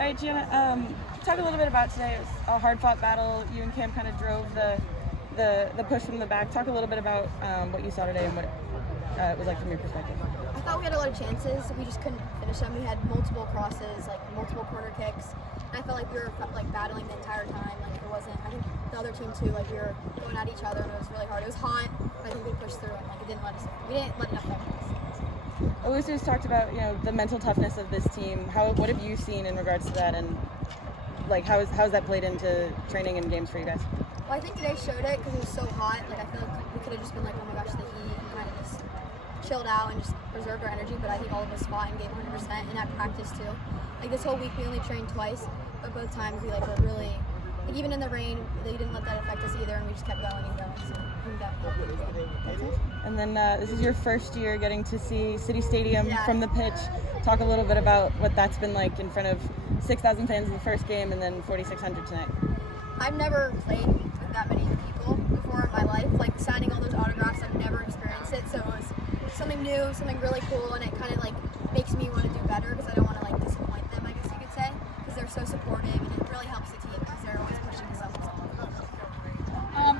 All right, Gianna, talk a little bit about today. It was a hard-fought battle. You and Cam kind of drove the push from the back. Talk a little bit about what you saw today and what it was like from your perspective. I thought we had a lot of chances. We just couldn't finish them. We had multiple crosses, like multiple corner kicks. And I felt like we were like battling the entire time. Like it wasn't. I think the other team too. Like we were going at each other, and it was really hard. It was hot, but I think we pushed through, and like it didn't let us. We didn't let enough of us. Elusu's talked about the mental toughness of this team. What have you seen in regards to that, and like how's that played into training and games for you guys? Well, I think today showed it because it was so hot. Like I feel like we could have just been like, oh my gosh, the heat, and kind of just chilled out and just preserved our energy. But I think all of us fought and gave 100%, and at practice too. Like this whole week we only trained twice, but both times we like were really, like even in the rain, they didn't let that affect us either, and we just kept going and going. So I think that helped really good. And then this is your first year getting to see City Stadium from the pitch. Talk a little bit about what that's been like in front of 6,000 fans in the first game and then 4,600 tonight. I've never played with that many people before in my life. Like signing all those autographs, I've never experienced it. So it was something new, something really cool, and it kind of like makes me want to do better because I don't want to like disappoint them, I guess you could say, because they're so supportive and it really helps the team because they're always pushing us up.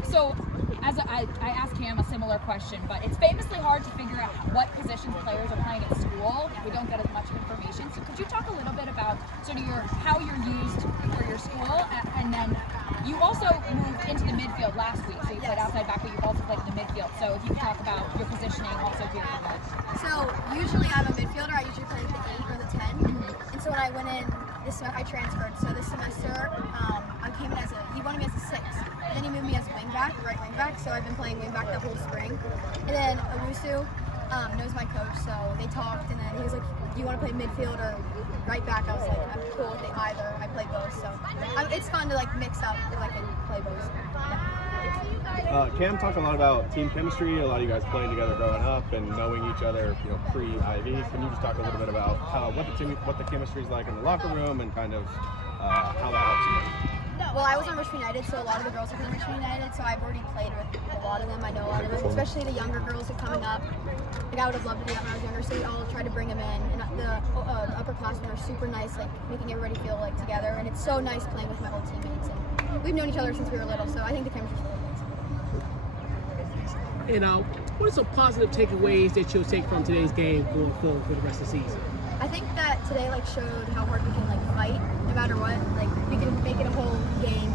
So I asked Cam a similar question, but it's famously hard to figure out what positions players are playing at school. We don't get as much information. So could you talk a little bit about sort of how you're used for your school, and then you also moved into the midfield last week, so you played outside back, but you've also played in the midfield. So if you could talk about your positioning also here for that. So usually I'm a midfielder. I usually play the 8 or the 10. And so when I went in this semester, I transferred. So this semester I came in he wanted me as a 6. And then he moved me as a wingback, right wingback. So I've been playing wingback the whole spring. And then Arusu knows my coach, so they talked, and then he was like, "Do you want to play midfield or right back?" I was like, "I'm cool with either. I play both." So it's fun to like mix up if I can play both. Yeah. Cam talked a lot about team chemistry. A lot of you guys playing together growing up and knowing each other, pre-Ivy. Can you just talk a little bit about what the chemistry is like in the locker room and kind of how that helps you? Well, I was on Richmond United, so a lot of the girls are from Richmond United, so I've already played with a lot of them. I know a lot of them, especially the younger girls who are coming up. Like I would have loved to do that when I was younger, so we all try to bring them in. And the upperclassmen are super nice, like making everybody feel like together. And it's so nice playing with my old teammates. And we've known each other since we were little, so I think the chemistry's really good. And what are some positive takeaways that you'll take from today's game going forward for the rest of the season? I think that today showed how hard we can fight no matter what. Like we can make it a whole game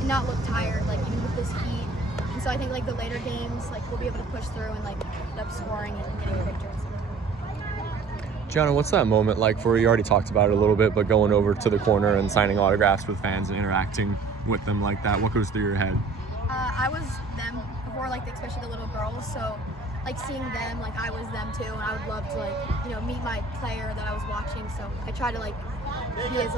and not look tired, even with this heat. And so I think the later games, we'll be able to push through and end up scoring and getting victories. Gianna, what's that moment like for you? You already talked about it a little bit, but going over to the corner and signing autographs with fans and interacting with them like that, what goes through your head? I was them before, especially the little girls, so seeing them, I was them too, and I would love to, meet my player that I was watching, so I try to, be as,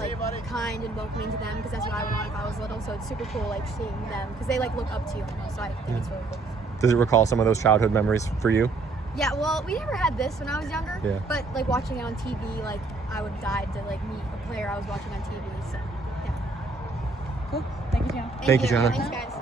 kind and welcoming to them, because that's what I would want if I was little, so it's super cool, seeing them, because they, look up to you, so I think it's really cool. Does it recall some of those childhood memories for you? Yeah, well, we never had this when I was younger, but, watching it on TV, I would die to, meet a player I was watching on TV, so, yeah. Cool. Thank you, Gianna. Thank you, Gianna. Thanks, guys.